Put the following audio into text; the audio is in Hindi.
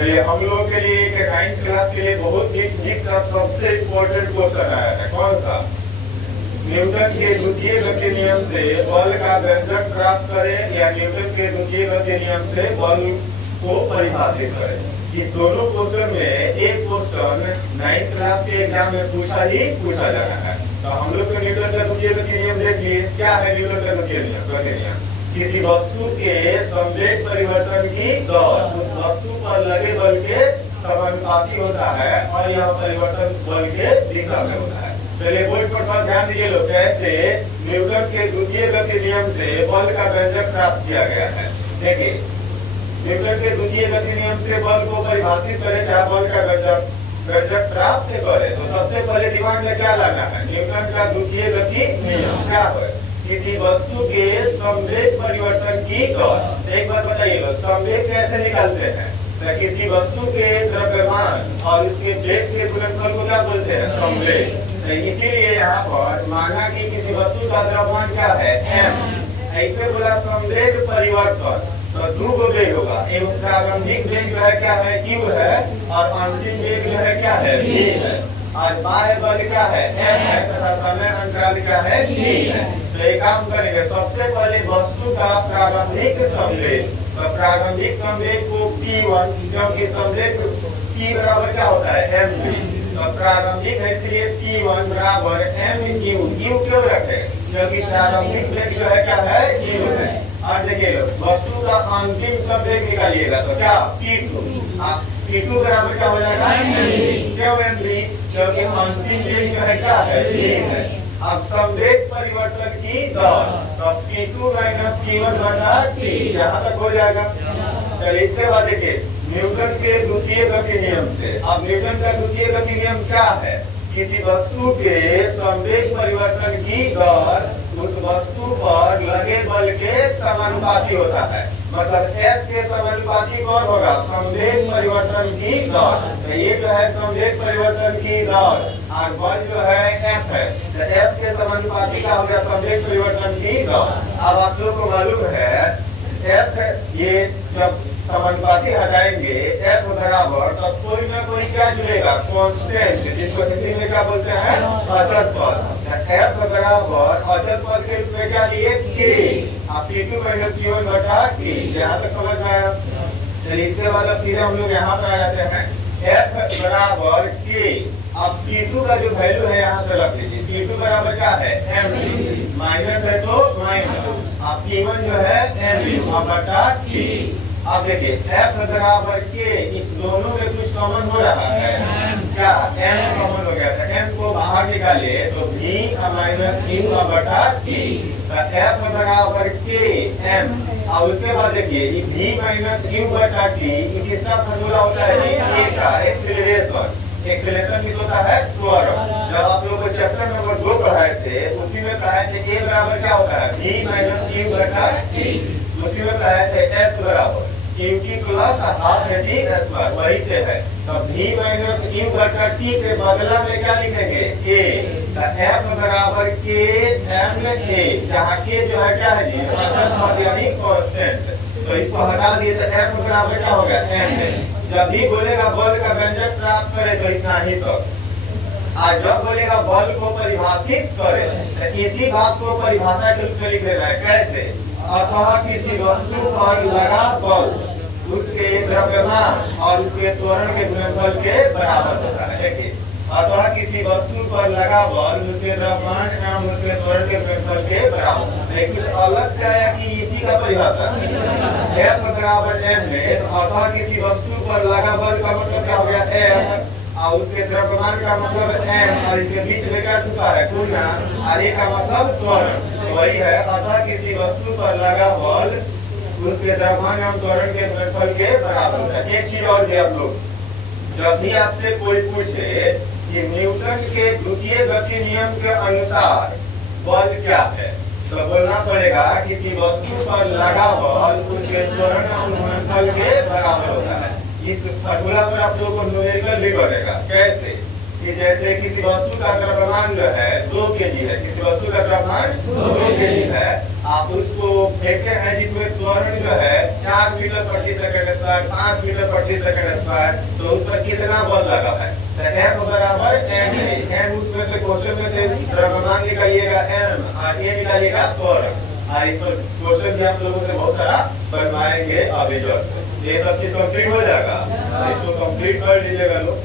चलिए हम लोगों के लिए एक 9th क्लास के लिए बहुत ही फिजिक्स का सबसे इम्पोर्टेंट क्वेश्चन आया है। कौन सा? न्यूटन के द्वितीय गति नियम से बल का व्यंजक प्राप्त करें या न्यूटन के द्वितीय गति नियम से बल को परिभाषित करें। ये दोनों क्वेश्चन में एक क्वेश्चन 9th क्लास के एग्जाम में पूछा जाना है। तो हम लोग को न्यूटन का द्वितीय गति नियम देख लिए। क्या है न्यूटन का द्वितीय नियम? किसी वस्तु के संवेग परिवर्तन की दर उस वस्तु पर लगे बल के समानुपाती होता है और यह परिवर्तन बल के दिशा में होता है। पहले बोर्ड पर ध्यान दीजिए लोग, कैसे न्यूटन के द्वितीय गति नियम से बल का व्यंजक प्राप्त किया गया है। देखिए न्यूटन के द्वितीय गति नियम से बल को परिभाषित करें, चाहे बल का व्यंजक प्राप्त करें, तो सबसे पहले दिमाग में क्या लाना है? न्यूटन का द्वितीय गति नियम क्या है? किसी वस्तु के संवेग परिवर्तन की दर। एक बात बताइए, संवेग कैसे निकालते हैं? तो किसी वस्तु के द्रव्यमान और उसके वेग के गुणनफल को क्या बोलते हैं? संवेग। तो इसीलिए यहाँ पर माना कि किसी वस्तु का द्रव्यमान क्या है? m। ऐसे बोला संवेग परिवर्तन, तो दो वेग होगा। एक प्रारंभिक वेग जो है क्या है? u है, और अंतिम वेग जो है क्या है? v है। और बाह्य बल क्या है? m है, तथा समय अंतराल क्या है? t है। तो एक काम करेंगे, सबसे पहले वस्तु का प्रारंभिक संवेग, तो प्रारंभिक संवेग को p1, क्योंकि संवेग p बराबर क्या होता है? m। तो प्रारंभिक है इसलिए p1 बराबर m u क्यों रखे? क्योंकि प्रारंभिक वेग जो है क्या है? u है। और देखिए वस्तु का अंतिम संवेग निकालिएगा तो क्या? p2। p2 बराबर क्या हो जाएगा? क्यों m3? क्योंकि अंतिम वेग जो है क्या है? v है। अब संवेग परिवर्तन की दर, तो p2 माइनस p1 बटा t, यहाँ तक हो जाएगा। चलिए इसके बाद देखिए न्यूटन के द्वितीय गति नियम से। अब न्यूटन का द्वितीय गति नियम क्या है? किसी वस्तु के संवेग परिवर्तन की दर उस वस्तु पर लगे बल के समानुपाती होता है। मतलब F के समानुपाती कौन होगा? संवेग परिवर्तन की दर। तो ये जो है संवेग परिवर्तन की दर और बल जो है F है, तो F के समानुपाती का हो गया संवेग परिवर्तन की दर। अब आप लोग को मालूम है F ये जब समानुपाती हटाएंगे F बराबर, तो कोई ना कोई क्या जुड़ेगा? कांस्टेंट, जिसको हिंदी में क्या बोलते हैं? अचल पद। F बराबर अचल पद के रूप में क्या लिए? K। आप P2 माइनस P1 बटा K। यहाँ तक समझ में आया? चलिए इसके बाद अब सीधे हम लोग यहाँ पर आ जाते हैं। F बराबर K। अब P2 का जो वैल्यू है यहाँ से रख लीजिए। P2 बराबर क्या है? m। माइनस है तो माइनस, अब P1 जो है m बटा K। अब देखिए F बराबर K, इस दोनों में कुछ कॉमन हो रहा है क्या? m कॉमन हो गया था। m को बाहर निकाले तो v माइनस q बटा t। तो F बराबर K m। और उसके बाद देखिए v माइनस q बटा t किसका फॉर्मूला होता है? a का एक्सीलरेशन। एक्सीलरेशन किस होता है? त्वरण। जब आप लोगों को चैप्टर नंबर 2 पढ़ाए थे उसी में कहा थे a बराबर क्या होता है? v माइनस q बटा t। उसी में कहा थे s बराबर q plus half t square, वही से है। तो v माइनस q बटा t के बदला में क्या लिखेंगे? a। तो f बराबर k m a, जहाँ k जो है क्या है जी? अचल पद यानी कांस्टेंट। तो इसको हटा दिए तो f बराबर क्या हो गया? m। जब भी बोलेगा बल का व्यंजक प्राप्त करे तो इतना ही तक। आज जब बोलेगा बल को परिभाषित करे तो इसी बात को परिभाषा के रूप में लिख देना है। कैसे? अतः किसी वस्तु पर लगा बल उसके द्रव्यमान और उसके त्वरण के गुणनफल के बराबर होता है। देखिए अतः किसी वस्तु पर लगा बल उसके द्रव्यमान एवं उसके त्वरण के गुणनफल के बराबर। लेकिन अलग से आया कि इसी का परिभाषा F बराबर m में, अतः किसी वस्तु पर लगा बल का मतलब क्या हो गया? F, और उसके द्रव्यमान का मतलब m, और इसके बीच में क्या छुपा है? गुणा, और ये का मतलब त्वरण। तो वही है अतः किसी वस्तु पर लगा बल उसके द्रव्यमान एवं त्वरण के गुणनफल के बराबर है। एक चीज और भी आप लोग, जब भी आपसे कोई पूछे कि न्यूटन के द्वितीय गति नियम के अनुसार बल क्या है, तो बोलना पड़ेगा किसी वस्तु पर लगा बल उसके त्वरण एवं गुणनफल के बराबर होता है। इस फॉर्मूला पर आप लोगों को न्यूमेरिकल भी बनेगा। कैसे? कि जैसे किसी वस्तु का द्रव्यमान जो है 2 kg है, किसी वस्तु का द्रव्यमान 2 kg है आप उसको फेंके हैं जिसमें त्वरण जो है 4 मीटर प्रति सेकंड स्क्वायर 5 मीटर प्रति सेकंड स्क्वायर, तो उस पर कितना बल लगा है? तो F बराबर m उसमें से क्वेश्चन में से द्रव्यमान निकालिएगा m और ये निकालिएगा त्वरण। और इस पर क्वेश्चन भी आप लोगों से बहुत सारा बनवाएंगे अभी जो ये सब चीज कंप्लीट हो जाएगा, इसको कंप्लीट कर लीजिएगा लोग।